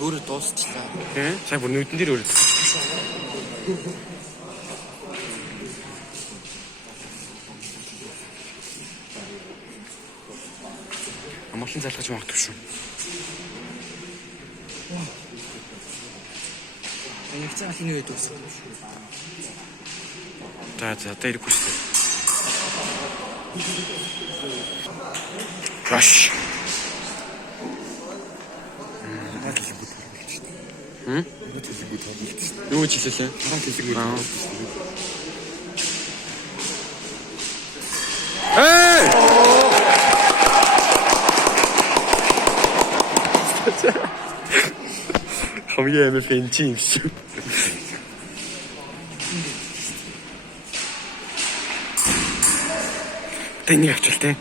Өөрөө дуусчлаа. Тийм. Сайн бүр нүдэн дээр өрөд. Амгалан залгаж магадгүй шүү. Яг цаа хин үед дуусах. За ирэхгүй шүү. Rush. Юу ч хэлээ. Эй! Хамгийн амар фэнчи юм шиг. Тэнийг авчихлаа.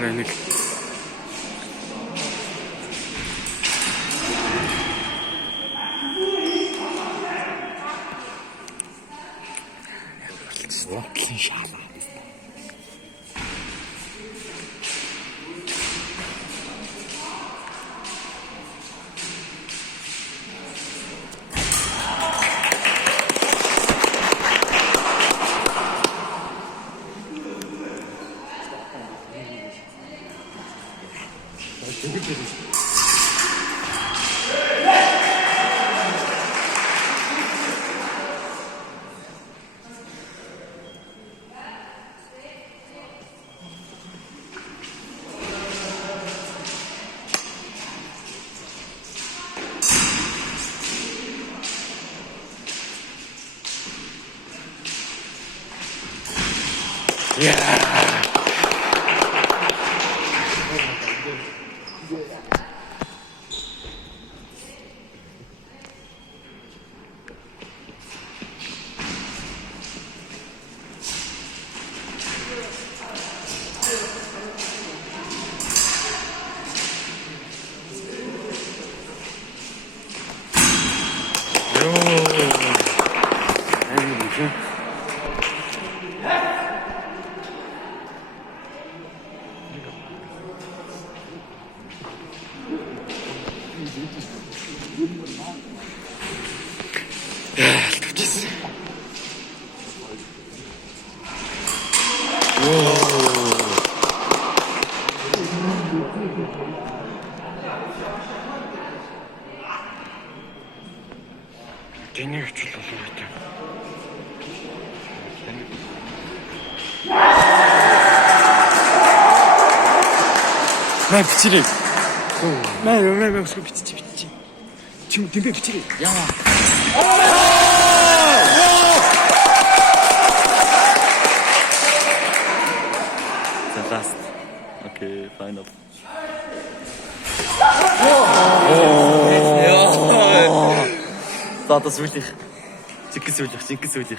Нэг Тэнийг хичээл болов уу гэдэг. Мэ бичирээ. Мэ өсгөө бичиж. Чим тэмбэ бичирээ. Яа. The last. Okay, final. За одоо сүлих. Зинхэнэ сүлих.